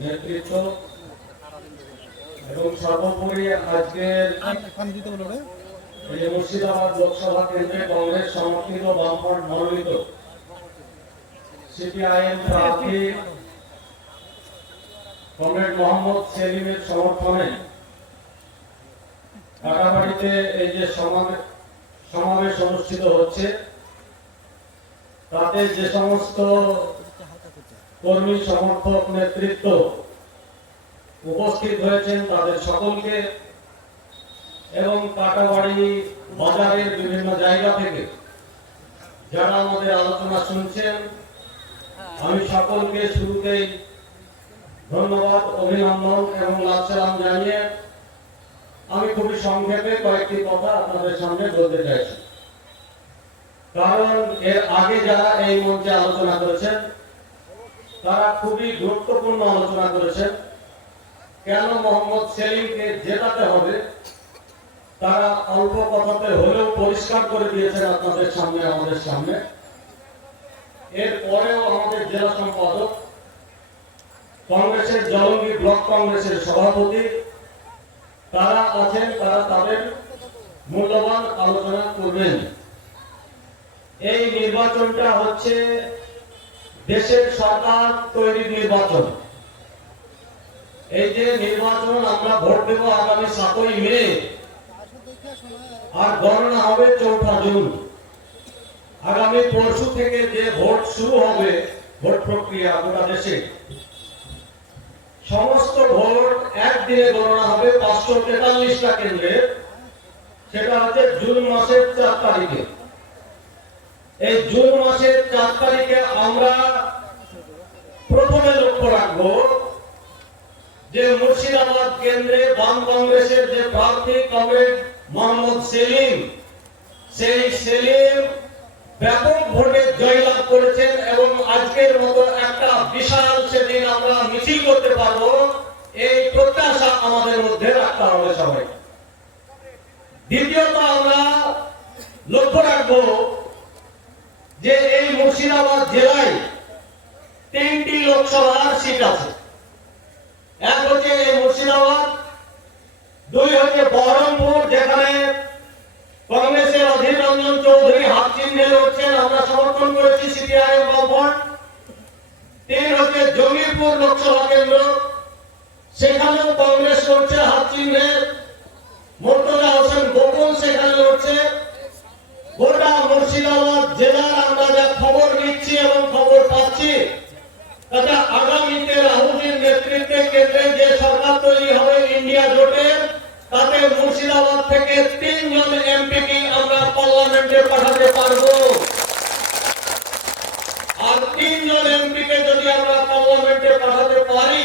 নেতৃত্ব এবং সর্বোপরি আজকের মুর্শিদাবাদ লোকসভা কেন্দ্রে কংগ্রেস সমর্থিত বামফ্রন্ট মনোনীত সিপিআইএম প্রার্থী কমরেড মোহাম্মদ সেলিমের সমর্থনে কাটাবাড়িতে এই যে সমাবেশ অনুষ্ঠিত হচ্ছে, তাতে যে সমস্ত কর্মী সমর্থক নেতৃত্ব উপস্থিত হয়েছেন তাদের সকলকে এবং কাটাবাড়ি বাজারের বিভিন্ন জায়গা থেকে যারা আমাদের আলোচনা শুনছেন, আমি সকলকে শুরুতেই ধন্যবাদ, অভিনন্দন এবং লাল সালাম জানিয়ে আমি খুবই সংক্ষেপে কয়েকটি কথা আপনাদের সামনে বলতে চাইছি। কারণ এর আগে যারা এই মঞ্চে আলোচনা করেছেন তারা খুবই গুরুত্বপূর্ণ আলোচনা করেছেন। কেন মোহাম্মদ সেলিমকে জেতাতে হবে তারা অল্প কথাতে হলেও পরিষ্কার করে দিয়েছেন আপনাদের সামনে, আমাদের সামনে। এরপরেও আমাদের জেলা সম্পাদক, কংগ্রেসের জলঙ্গি ব্লক কংগ্রেসের সভাপতি তারা আছেন, তারা তাদের মূল্যবান আলোচনা করবেন। এই নির্বাচনটা হচ্ছে দেশের সরকার তৈরির নির্বাচন। এই যে নির্বাচন আমরা ভোট দেব আগামী 7ই মে, আর গণনা হবে 4 জুন। আগামী পরশু থেকে যে ভোট শুরু হবে, ভোট প্রক্রিয়া গোটা দেশে, সমস্ত ভোট একদিনে গণনা হবে 543টা কেন্দ্রে। সেটা হচ্ছে জুন মাসের 4 তারিখে। এই জুন মাসের 4 তারিখে আমরা প্রথমে লক্ষ্য রাখবো যে মুর্শিদাবাদ কেন্দ্রে বাম কংগ্রেসের যে প্রার্থী কমরেড মোহাম্মদ সেলিম, সেই সেলিম ব্যাপক ভোটে জয়লাভ করেছেন এবং আজকের মতো একটা বিশাল সেদিন আমরা মিছিল করতে পারবো, এই প্রত্যাশা আমাদের মধ্যে রাখতে হবে সবাই। দ্বিতীয়ত আমরা লক্ষ্য রাখবো যে এই মুর্শিদাবাদ জেলায় 3টি লোকসভার সিট আছে। এক হচ্ছে এই মুর্শিদাবাদ, 2 হচ্ছে বহরমপুর, যেখানে কংগ্রেসের অধীর রঞ্জন চৌধুরী হাত চিহ্নে লড়ছেন, আমরা সমর্থন করেছি সিপিআইএম বামফ্রন্ট। 3 হচ্ছে জঙ্গিপুর লোকসভা কেন্দ্র, সেখানেও কংগ্রেস লড়ছে হাত চিহ্নে, মোর্তজা হোসেন গোকুল সেখানে লড়ছে। গোটা মুর্শিদাবাদ জেলার আমরা যা খবর নিচ্ছি এবং খবর পাচ্ছি, তাতে আগামীতে রাহুলের নেতৃত্বে কেন্দ্রে যে সরকার তৈরি হবে ইন্ডিয়া জোটের, তাতে মুর্শিদাবাদ থেকে 3 জন এমপিকে আমরা পার্লামেন্টে পাঠাতে পারবো। আর 3 জন এমপিকে যদি আমরা পার্লামেন্টে পাঠাতে পারি,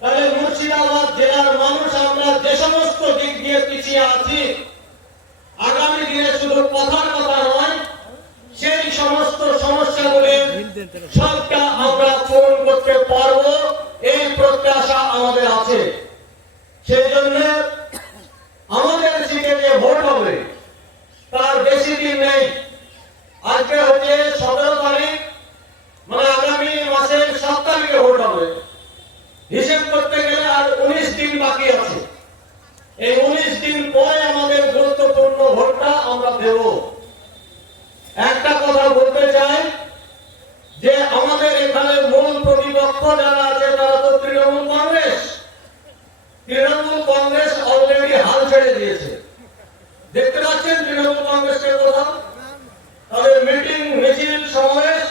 তাহলে মুর্শিদাবাদ জেলার মানুষ আমরা যে সমস্ত দিক দিয়ে পিছিয়ে আছি, আগামী দিনে শুধু কথার কথা নয়, সেই সমস্ত সমস্যাগুলি সবটা আমরা পূরণ করতে পারবো, এই প্রত্যাশা আমাদের আছে। সেই জন্য আমাদের সিটে যে ভোট হবে তার বেশি দিন নেই। আজকে হচ্ছে 17 তারিখ, মানে আগামী মাসের 7 তারিখে ভোট হবে। হিসেব করতে গেলে আর 19 দিন বাকি আছে। এই 19 দিন পরে আমাদের গুরুত্বপূর্ণ ভোটটা আমরা দেব। একটা কথা বলতে চাই যে আমাদের এখানে মূল প্রতিপক্ষ যারা আছে তারা তো তৃণমূল কংগ্রেস। তৃণমূল কংগ্রেস অলরেডি হাল ছেড়ে দিয়েছে। দেখতে পাচ্ছেন তৃণমূল কংগ্রেসের কথা, তাদের মিটিং, মিছিল, সমাবেশ।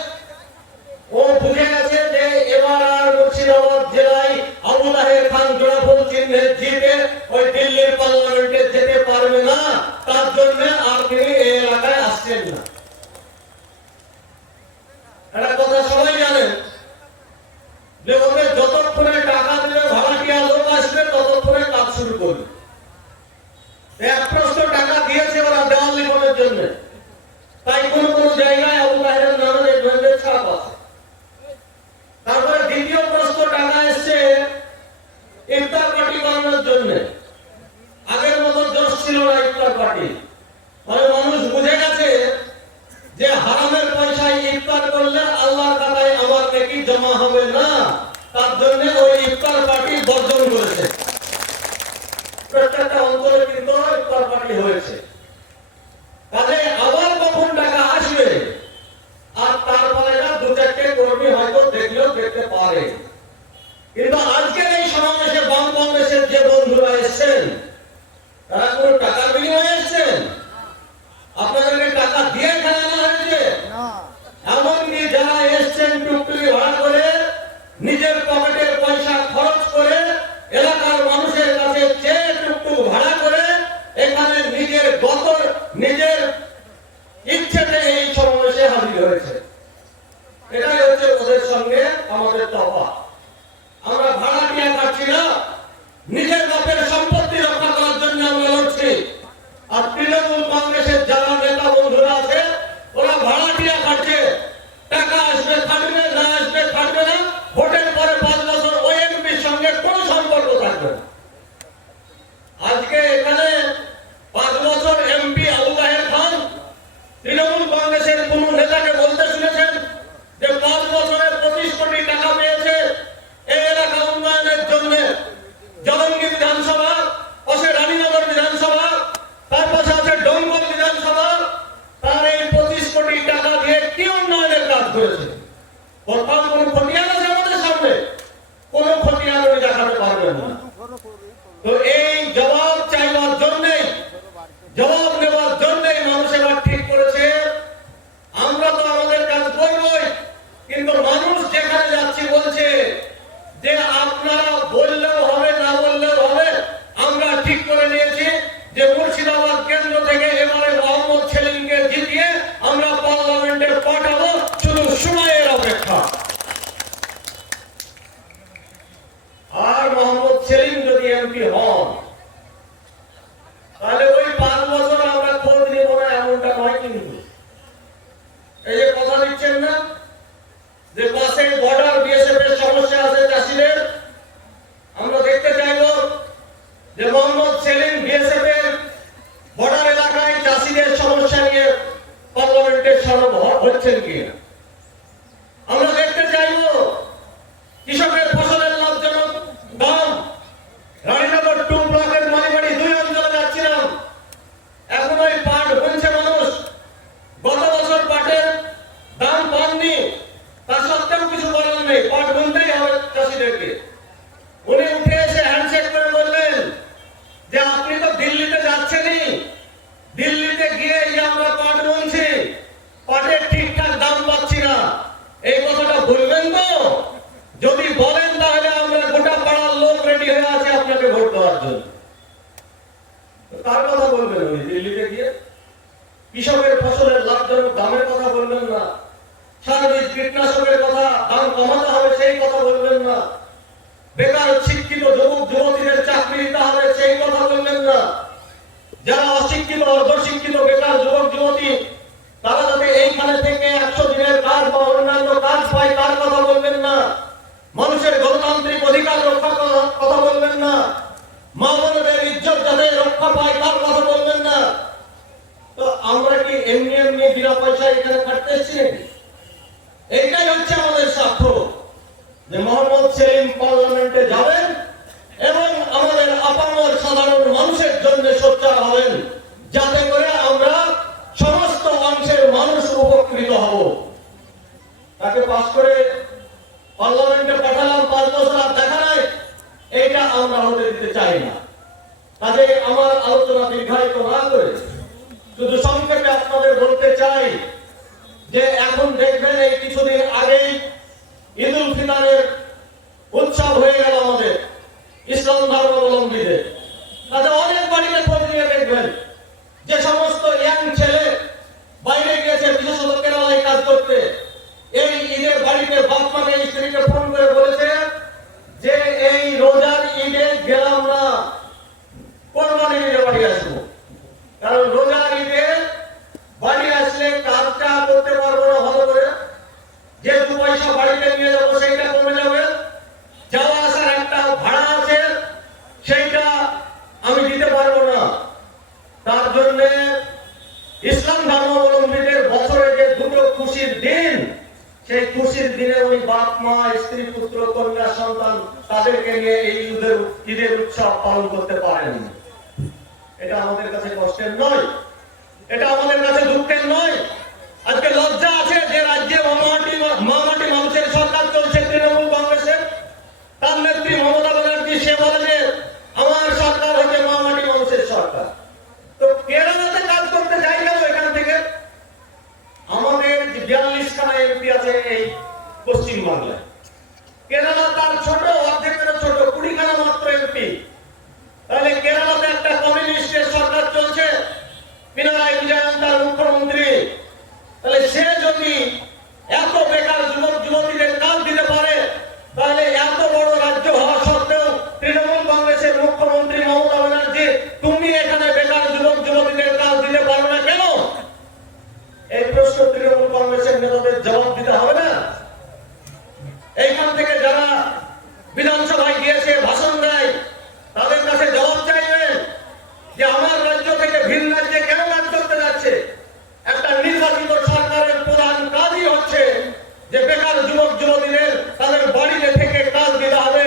ও বুঝে গেছে যে এবার আর মুর্শিদাবাদ জেলায় আবু তাহের খান জোড়াফুল চিহ্নে জিতে ওই দিল্লির পার্লামেন্টে যেতে পারবে না, তার জন্য আর তিনি এই এলাকায় আসছেন না। একটা কথা সবাই জানেন যে ওদের যতক্ষণে টাকা দেবে, ভাড়াটিয়া লোক আসবে, ততক্ষণে কাজ শুরু করবে। 1% টাকা দিয়েছে ওরা দেওয়াল লিখনের জন্য, তাই কোন কোন জায়গায় আবু তাহেরের নামে দেখবেন ছাপ আছে। তারপরে দ্বিতীয় প্রশ্ন টাকা এসছে ইফতার পার্টি বানানোর জন্য। আগের মতো জোশ ছিল না ইফতার পার্টি, মানে মানুষ বুঝে গেছে যে হারামের পয়সায় ইফতার করলে আল্লাহর কাছে আমার নেকি জমা হবে না, তার জন্য ওই ইফতার পার্টি বর্জন করেছে। প্রত্যেকটা অঞ্চলে কিন্তু ইফতার পার্টি হয়েছে। তাহলে আবার কখন টাকা আসবে আর তারপরে না দু চারটে কর্মী হয়তো দেখলেও দেখতে পারে। কিন্তু আজকের এই সমাবেশে বাম কংগ্রেসের যে বন্ধুরা এসেছেন তারা কোনো টাকার বিনিময়ে এসেছেন? আপনাদেরকে টাকা দিয়ে এখানে আনা হয়েছে? এমনকি যারা এসছেন টুকটুকি ভাড়া করে, নিজের পকেটের পয়সা খরচ করে, এলাকার মানুষের কাছে চেয়ে টুকটুক ভাড়া করে এখানে নিজের ইচ্ছেতে এই সমাবেশে হাজির হয়েছে। এটাই হচ্ছে ওদের সঙ্গে আমাদের তফাৎ। আমরা ভাড়াটিয়া কাটছি না, নিজের বাপের সম্পত্তি রক্ষা করার জন্য আমরা লড়ছি। আর তৃণমূল কংগ্রেসের যারা নেতা বন্ধুরা আছে ওরা ভাড়াটিয়া কাটছে। টাকা আসবে খাটবে, না আসবে খাটবে না, ভোটের পরে 5 বছর ওই এমপির সঙ্গে কোনো সম্পর্ক থাকবে না। আজকে এখানে 5 বছর এমপি আবু তাহের খান তৃণমূল কংগ্রেসের কোন নেতাকে বলতে শুনেছেন যে 5 বছরে 25 কোটি টাকা পেয়েছে এই এলাকা উন্নয়নের জন্য? জলঙ্গি বিধানসভা, পাশে রানীনগর বিধানসভা, তার পাশে আছে ডোমকল বিধানসভা, তার এই 25 কোটি টাকা দিয়ে কি উন্নয়নের কাজ করেছে? প্রথম কোন খতিয়ান আছে আমাদের সামনে? কোন খতিয়ান উনি দেখাতে পারবেন না। তো এই জবাব চাইবার জন্যই, জবাব নেওয়ার জন্যই মানুষ এবার ঠিক করেছে আমরা তো আমাদের কাজ করবই, কিন্তু মানুষ যেখানে যাচ্ছি বলছে যে আপনারা বললেও হবে না বললেও হবে। আমরা ঠিক করে নিয়েছি যে মুর্শিদাবাদ কেন্দ্র থেকে এবারে মোহাম্মদ সেলিমকে জিতিয়ে আমরা পার্লামেন্টে পাঠাবো, শুধু সময়ের অপেক্ষা। আর মোহাম্মদ সেলিম যদি এমপি হন তাহলে ওই 5 বছর আমরা খোঁজ নিব না এমনটা নয়। কিন্তু এই যে কথা দিচ্ছেন না যে পাশে বর্ডার বিএসএফ এর সমস্যা আছে চাষিদের, আমরা দেখতে চাইব যে মোহাম্মদ সেলিম বিএসএফ এর বর্ডার এলাকায় চাষিদের সমস্যা নিয়ে পার্লামেন্টে সরব হচ্ছেন কি। আমরা দেখতে চাইব কৃষকের ফসলের লাভজনক দাম। রানীনগর 2 ব্লকের মালিবাড়ি 2 অঞ্চলে যাচ্ছিলাম, এখন ওই পাট বুনছে মানুষ। গত বছর পাটের দাম পাননি, তা সত্ত্বেও কিছু বলার নেই, পাট বুনতেই হবে চাষিদেরকে। উনি উঠে এসে হ্যান্ডশেক করে বললেন যে আপনি তো দিল্লিতে যাচ্ছেনই, দিল্লিতে গিয়ে আমরা পাট বুনছি, পাটের ঠিকঠাক দাম পাচ্ছি না, এই কথাটা বলবেন তো? যদি বলেন তাহলে আমরা গোটা পাড়ার লোক রেডি হয়ে আছে আপনাকে ভোট দেওয়ার জন্য। তার কথা বলবেন উনি দিল্লিতে গিয়ে? কৃষকের ফসলের লাভজনক দামের কথা বলবেন না, সার্বিক কীটনাশকের কথা দাম কমাতে হবে সেই কথা বলবেন না, বেকার শিক্ষিত যুবক যুবতীদের চাকরি দিতে হবে সেই কথা বলবেন না, যারা অশিক্ষিত অর্ধশিক্ষিত বেকার যুবক যুবতী তারা যাতে এইখানে থেকে 100 দিনের কাজ বা অন্যান্য কাজ পায় তার কথা বলবেন না, মানুষের গণতান্ত্রিক অধিকার রক্ষা করার কথা বলবেন না, মা বোনদের ইজ্জত যাতে রক্ষা পায় তার কথা বলবেন না। তো আমরা কি এমনি এমনি বিনা পয়সায় এখানে খাটতে এসেছি? এইটাই হচ্ছে আমাদের স্বার্থ যে মোহাম্মদ সেলিম পার্লামেন্টে যাবেন এবং আমাদের আপামর সাধারণ মানুষের জন্য সোচ্চার হবেন, যাতে করে আমরা সমস্ত অংশের মানুষ উপকৃত হব। তাকে পাস করে পার্লামেন্টে পাঠালাম, 5 বছর আর দেখা নাই, এইটা আমরা হতে দিতে চাই না। কাজে আমার আলোচনা দীর্ঘায়িত না করে শুধু সংক্ষেপে আপনাদের বলতে চাই যে এখন দেখবেন এই কিছুদিন আগেই ঈদ উল ফিতরের উৎসব হয়ে গেল আমাদের ইসলাম ধর্মাবলম্বীদের। তাতে অনেক বাড়িতে খোঁজ নিয়ে দেখবেন যে সমস্ত ইয়াং ছেলে বাইরে গিয়েছে, বিশেষত কেরালায় কাজ করতে, এই ঈদের বাড়িতে বাপ মাকে স্ত্রীকে ফোন করে বলেছে যে এই রোজার ঈদে গেলাম না, কোরবানির ঈদে বাড়ি আসবো। কারণ রোজার ঈদে বাড়ি আসলে কাজটা করতে পারবো না ভালো করে, যে 2 পয়সা বাড়িতে নিয়ে যাবো সেইটা কমে যাবে, যাওয়া আসার একটা ভাড়া আছে সেইটা আমি দিতে পারবো না। তার জন্য ইসলাম ধর্মাবলম্বীদের বছরে যে 2টো খুশির স্ত্রী পুত্র কন্যা সন্তান তাদেরকে নিয়ে এই ঈদের উৎসব পালন করতে পারেন। এটা আমাদের কাছে কষ্টের নয়, এটা আমাদের কাছে দুঃখের নয়। আজকে লজ্জা আছে যে রাজ্যে মামাটি মানুষের সরকার চলছে তৃণমূল কংগ্রেসের, তার নেত্রী মমতা ব্যানার্জি সে বলে যে আমার সরকার হচ্ছে মামাটি মানুষের সরকার। তো কেরালাতে কাজ করতে যাই গেল এখান থেকে। আমাদের 42খানা এমপি আছে এই পশ্চিম বাংলায়, কেরালা তার ছোট, অর্ধেকের ছোট, 20খানা মাত্র এমপি। তাহলে কেরালাতে একটা কমিউনিস্টের সরকার চলছে, পিনারাই বিজয়ন তার মুখ্যমন্ত্রী। তাহলে সে যদি এত বেকার যুবক যুবতীদের কাজ দিতে পারে, তাহলে এত বড় রাজ্য হওয়া সত্ত্বেও তৃণমূল কংগ্রেসের মুখ্যমন্ত্রী মমতা ব্যানার্জি তুমি এখানে বেকার যুবক যুবতীদের কাজ দিতে পারো না কেন? এই প্রশ্ন তৃণমূল কংগ্রেসের নেতাদের জবাব দিতে হবে না? এইখান থেকে যারা বিধানসভায় গিয়েছে ভাষণ দেয় তাদের কাছে জবাব চাইবেন যে আমার রাজ্য থেকে ভিন রাজ্যে কেন কাজ করতে যাচ্ছে? একটা নির্বাচিত সরকারের প্রধান কাজই হচ্ছে যে বেকার যুবক যুবতীদের তাদের বাড়িতে থেকে কাজ দিতে হবে।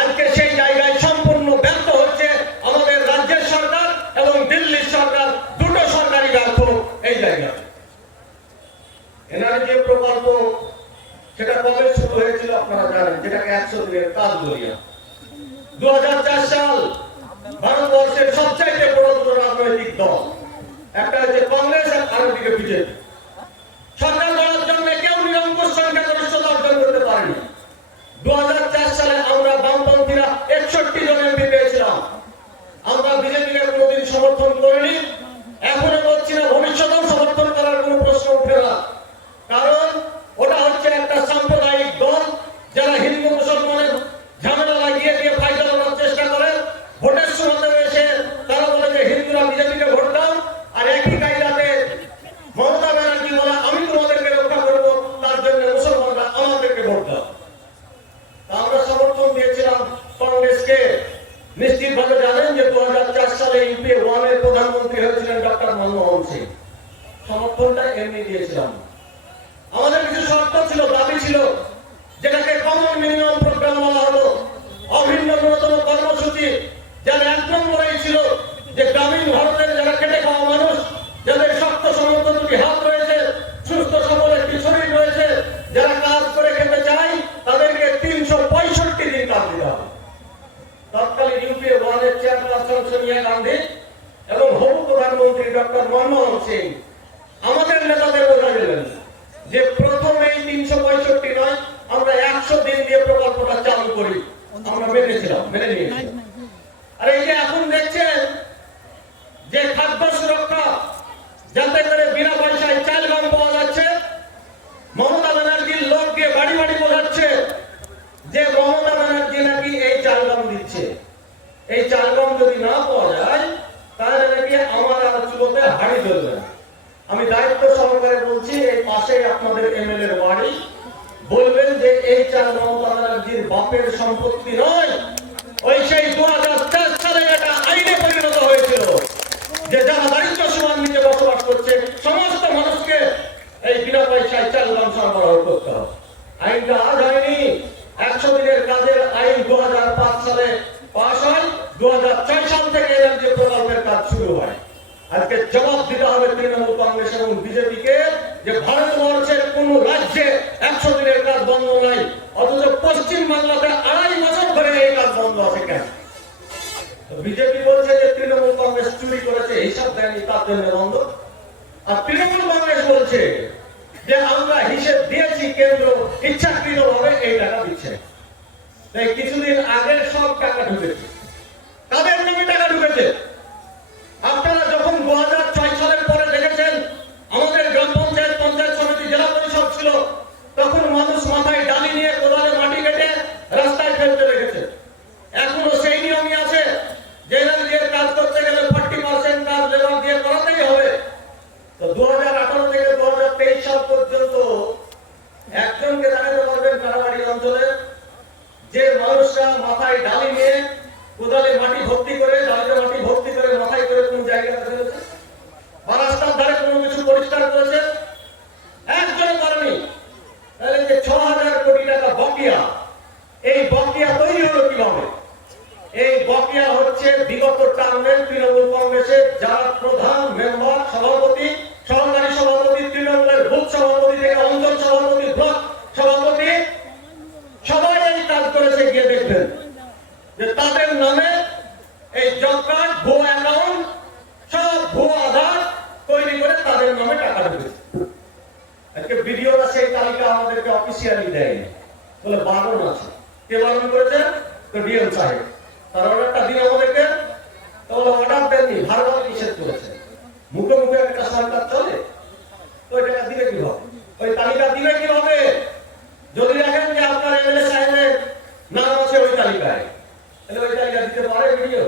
আজকে সেই জায়গায় সম্পূর্ণ ব্যর্থ হচ্ছে আমাদের রাজ্যের সরকার এবং দিল্লির সরকার, দুটো সরকারি ব্যর্থ এই জায়গায়। এনআরজি প্রকল্প সেটা কবে শুরু হয়েছিল আপনারা জানেন, যেটাকে 100 দিনের কাজ বলি। 2004 সাল ভারতবর্ষের সবচাইতে বড় দুটো রাজনৈতিক দল, একটা হচ্ছে কংগ্রেস আর আরেকদিকে বিজেপি। সরকার গড়ার জন্য কেউ নিরঙ্কুশ সংখ্যাগরিষ্ঠতা অর্জন করতে পারেনি। 2004 সালে আমরা বামপন্থীরা 61 জন এমপি পেয়েছিলাম। আমরা বিজেপিকে কোনোদিন সমর্থন করিনি, এখনো করছি না, ভবিষ্যতেও সমর্থন করার কোনো প্রশ্ন উঠে না। কারণ ওটা হচ্ছে একটা সাম্প্রদায়িক দল যারা হিন্দু মুসলমানের ঝামেলা লাগিয়ে দিয়ে ফায়দা নেওয়ার চেষ্টা করে। ভোটের সময় এসে তারা বলে যে হিন্দুরা বিজেপিকে ভোট দাও, আর একই কায়দাতে মমতা ব্যানার্জি বলে আমি তোমাদেরকে রক্ষা করবো, তার জন্য মুসলমানরা আমাদেরকে ভোট দাও। আমরা সমর্থন দিয়েছিলাম কংগ্রেসকে। নিশ্চিতভাবে জানেন যে 2004 সালে ইউপিএ 1 এর প্রধানমন্ত্রী হয়েছিলেন ডক্টর মনমোহন সিং। সমর্থনটা এমনি দিয়েছিলাম। আমাদের কিছু শর্ত ছিল, দাবি ছিল, যেটাকে কমন মিনিমাম প্রোগ্রাম বলা হলো, অভিন্ন ন্যূনতম কর্মসূচি। যার 1 নম্বরেই ছিল যে গ্রামীণ ভারতের যারা খেটে খাওয়া মানুষ, যাদের শক্ত সমর্থ দুটি হাত রয়েছে, সুস্থ সবল একটি শরীর রয়েছে, যারা কাজ করে খেতে চায় তাদেরকে 365 দিন কাজ দিতে হবে। তৎকালীন ইউপিএ 1 এর চেয়ারপারসন সোনিয়া গান্ধী এবং হবু প্রধানমন্ত্রী ডক্টর মনমোহন সিং আমাদের নেতাদের বোঝা গেলেন যে প্রথমে 365 নয়, আমরা 100 দিন দিয়ে প্রকল্পটা চালু করি। আমরা মেনে নিয়েছিলাম। আর এই যে এখন দেখছেন যে খাদ্য সুরক্ষা, যাতে করে বিনা পয়সায় চাল গম পাওয়া যাচ্ছে, মমতা ব্যানার্জির লোক গিয়ে বাড়ি বাড়ি বোঝাচ্ছে যে মমতা ব্যানার্জি নাকি এই চাল গম দিচ্ছে। এই চাল গম যদি না পাওয়া যায় তাহলে নাকি আমার আর চুলোতে হাঁড়ি ধরবে না। আমি দায়িত্ব সহকারে বলছি, এই পাশেই আপনাদের এমএলএ এর বাড়ি, বলবেন যে এই চাল মমতা ব্যানার্জির বাপের সম্পত্তি নয়। ওই সেই 2004 সালে এটা আইনে পরিণত হয়েছিল যে যারা দারিদ্র সীমার নিচে বসবাস করছে সমস্ত মানুষকে এই বিনা পয়সায় চাল গম সরবরাহ করতে হবে। আইনটা আজ হয়নি। 100 দিনের কাজের আইন 2005 সালে পাস হয়, 2006 সাল থেকে এনআরজি প্রকল্পের কাজ শুরু হয়। আজকে জবাব দিতে হবে তৃণমূল কংগ্রেস এবং বিজেপিকে যে ভারতবর্ষের কোন রাজ্যে 100 দিনের কাজ বন্ধ নাই, অথচ পশ্চিম বাংলাতে 2.5 বছর ধরে এই কাজ বন্ধ আছে কেন? বিজেপি বলছে যে তৃণমূল কংগ্রেস চুরি করেছে, হিসাব দেয়নি, তার জন্য বন্ধ। আর তৃণমূল কংগ্রেস বলছে যে আমরা হিসেব দিয়েছি, কেন্দ্র ইচ্ছাকৃতভাবে এই টাকা দিচ্ছে। তাই কিছুদিন আগে সব টাকা ঢুকেছে, তাদের নামে টাকা ঢুকেছে। আপনারা যখন 2006 সালের পরে দেখেছেন আমাদের গ্রাম পঞ্চায়েত, পঞ্চায়েত সমিতি, জেলা পরিষদ ছিল, তখন মানুষ মাথায় ডালি নিয়ে কোদালে মাটি কেটে রাস্তায় ফেলতে দেখেছে। এখনো সেই নিয়মই আছে যে এনআরজির কাজ করতে গেলে 40% কাজ লেবার দিয়ে করাতেই হবে। তো 2018 থেকে 2023 সাল পর্যন্ত একজনকে দেখাতে পারবেন কারাবাড়ি অঞ্চলে যে মানুষরা মাথায় ডালি নিয়ে কোদালে মাটি ভর্তি করে, ডালিতে মাটি ভর্তি করে মাথায় করে কোন জায়গায় ফেলেছে বা রাস্তার ধারে কোনো কিছু পরিষ্কার করেছে? একজনও করেনি। তাহলে যে 6000 কোটি টাকা বকেয়া এই বকেয়া তৈরি হলো কিভাবে? এই বকেয়া হচ্ছে বিগত টার্মের তৃণমূল কংগ্রেসের যারা প্রধান মেম্বার, সভাপতি, সহকারী সভাপতি, তৃণমূলের বুথ সভাপতি থেকে অঞ্চল সভাপতি, ব্লক সভাপতি, সবাই এই কাজ করেছে। গিয়ে দেখবেন যে তাদের নামে এই জব কার্ড, ভুয়া অ্যাকাউন্ট, সব ভুয়া আধার তৈরি করে তাদের নামে টাকা ঢুকেছে। আজকে ভিডিওটা সেই তালিকা আমাদেরকে অফিসিয়ালি দেয়নি, বলে বারণ আছে। কে বারণ করেছে? তো ডিএম সাহেব। তার অর্ডারটা দিয়ে আমাদেরকে তো অর্ডার দেননি, ভারত নিষেধ করেছে। মুখে মুখে একটা সরকার চলে, তো ওই টাকা দিবে কিভাবে? ওই তালিকা দিবে কিভাবে? যদি দেখেন যে আপনার এমএলএ সাহেবের নাম আছে ওই তালিকায়, তাহলে ওই তালিকা দিতে পারে ভিডিও?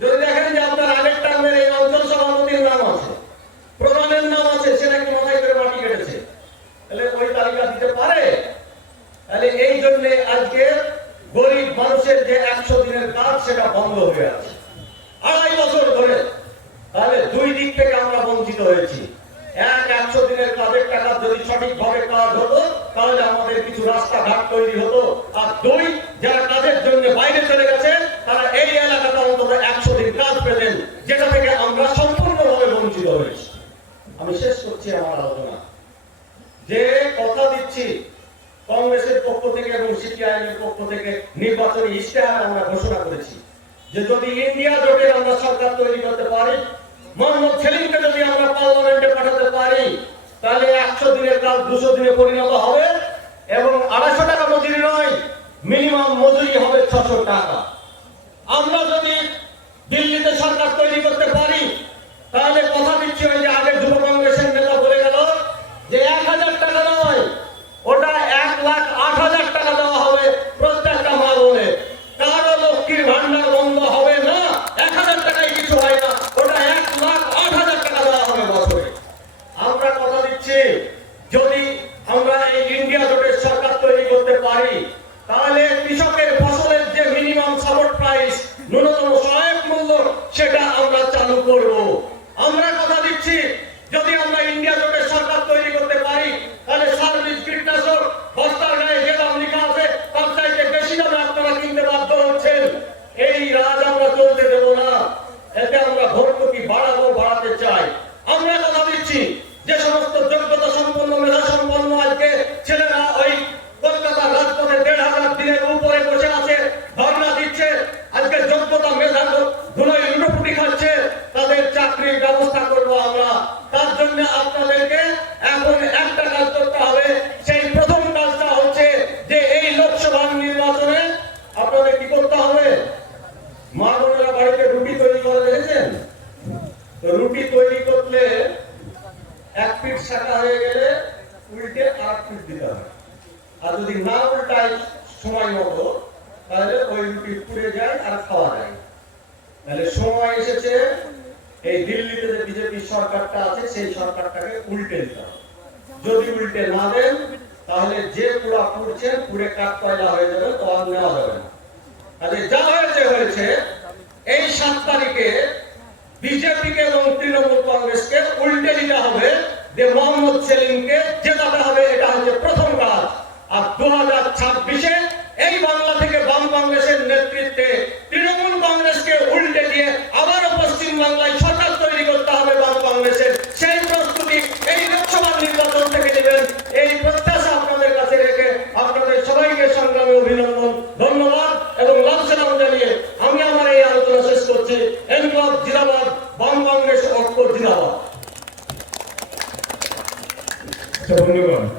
যদি দেখেন যে আপনার আগের টার্মের এই অঞ্চল সভাপতির নাম আছে, প্রধানের নাম আছে, সেটা কি মাথায় করে মাটি কেটেছে, তাহলে ওই তালিকা দিতে পারে? তাহলে এই জন্য আজকে গরিব মানুষের যে 100 দিনের কাজ সেটা বন্ধ হয়ে আছে 2.5 বছর ধরে। তাহলে দুই দিক থেকে আমরা বঞ্চিত হয়েছি। 100 দিনের কাজের টাকা যদি সঠিকভাবে কাজ হতো তাহলে আমাদের কিছু রাস্তাঘাট তৈরি হতো, আর দুই যারা কাজের জন্য বাইরে চলে গেছে তারা এই এলাকাটা অন্তত 100 দিন কাজ পেতেন, যেটা থেকে আমরা সম্পূর্ণভাবে বঞ্চিত হয়েছি। আমি শেষ করছি আমার আলোচনা। যে কথা দিচ্ছি কংগ্রেসের পক্ষ থেকে এবং সিপিআইএম এর পক্ষ থেকে নির্বাচনী ইশতেহার আমরা ঘোষণা করেছি যে যদি ইন্ডিয়া জোটের আমরা সরকার তৈরি করতে পারি, মোহাম্মদ সেলিমকে যদি আমরা পার্লামেন্টে পাঠাতে পারি, তাহলে 100 দিনের কাজ 200 দিনে পরিণত হবে এবং 250 টাকা মজুরি নয়, মিনিমাম মজুরি হবে 600 টাকা। আমরা যদি দিল্লিতে সরকার তৈরি করতে পারি, তাহলে কথা দিচ্ছি ওই যে আগে যুব কংগ্রেসের নেতা বলে গেল যে 1000 টাকা নয়, ওটা 1,08,000 টাকা দেওয়া হবে প্রত্যেকটা মা বোনে। কারো লক্ষ্মীর ভান্ডার বন্ধ হবে না, 1000 টাকায় কিছু হয় না, ওটা 1,08,000 টাকা দেওয়া হবে বছরে। আমরা কথা দিচ্ছি যদি আমরা এই ইন্ডিয়া জোটের সরকার তৈরি করতে পারি, তাহলে কৃষকের ফসলের যে মিনিমাম সাপোর্ট প্রাইস, ন্যূনতম সহায়ক মূল্য, সেটা আমরা চালু করব। আমরা কথা দিচ্ছি যদি আমরা ইন্ডিয়া জোটের সরকার তৈরি করতে পারি, তাহলে সার্ভিস কীটনাশক বস্তার গায়ে যে দাম লেখা আছে তার চাইতে বেশি দামে আপনারা কিনতে বাধ্য হচ্ছেন। এই রাজ আমরা চলতে দেব না। এতে আমরা ভর্তুকি বাড়াতে চাই। আমরা কথা দিচ্ছি যে সমস্ত যোগ্যতা সম্পন্ন, মেধা সম্পন্ন আজকে ছেলেরা ওই কলকাতার রাজপথে 1,500 দিনের উপরে বসে আছে, ধর্ণা দিচ্ছে, আজকে যোগ্যতা মেধা ধুলোয় লুটোপুটি খাচ্ছে, তাদের চাকরির ব্যবস্থা করব আমরা। তার জন্য আপনাদেরকে এখন একটা কাজ করতে হবে। সেই প্রথম কাজটা হচ্ছে যে এই লোকসভা নির্বাচনে আপনাদের কি করতে হবে? মা বোনেরা বাড়িতে রুটি তৈরি করে দেখেছেন? রুটি তৈরি করলে 1 ফিট শাখা হয়ে গেলে উল্টে 8 ফিট দিতে হবে, আর যদি না উল্টায় সময় মতো তাহলে ওই রুটি পুড়ে যায় আর খাওয়া যায়। তাহলে সময় এসেছে এই দিল্লিতে যে বিজেপি সরকারটা আছে সেই সরকারটাকে উল্টে দিতে হবে। যদি উল্টে না দেন তাহলে যে পুরা পুড়ছে পুড়ে কাঠ কয়লা হয়ে যাবে, তো আর নেওয়া যাবে না। তাহলে যা হয়েছে এই 7 তারিখে বিজেপিকে এবং তৃণমূল কংগ্রেসকে উল্টে দিতে হবে, যে মোহাম্মদ সেলিমকে জেতাতে হবে। এটা হচ্ছে প্রথম কাজ। আর 2026-এ এই বাংলা থেকে বাম কংগ্রেসের নেতৃত্বে তৃণমূল কংগ্রেসকে উল্টে দিয়ে আবারও পশ্চিম বাংলায় সরকার তৈরি করতে হবে বাম কংগ্রেসের। সেই প্রস্তুতি এই লোকসভা নির্বাচন থেকে নেবেন, এই প্রত্যাশা আপনাদের কাছে রেখে আপনাদের সবাইকে সংগ্রামে অভিনন্দন, ধন্যবাদ এবং লাভ সালাম জানিয়ে আমি আমার এই আলোচনা শেষ করছি। ইনকলাব জিন্দাবাদ, বাম কংগ্রেস ঐক্য জিন্দাবাদ। ধন্যবাদ।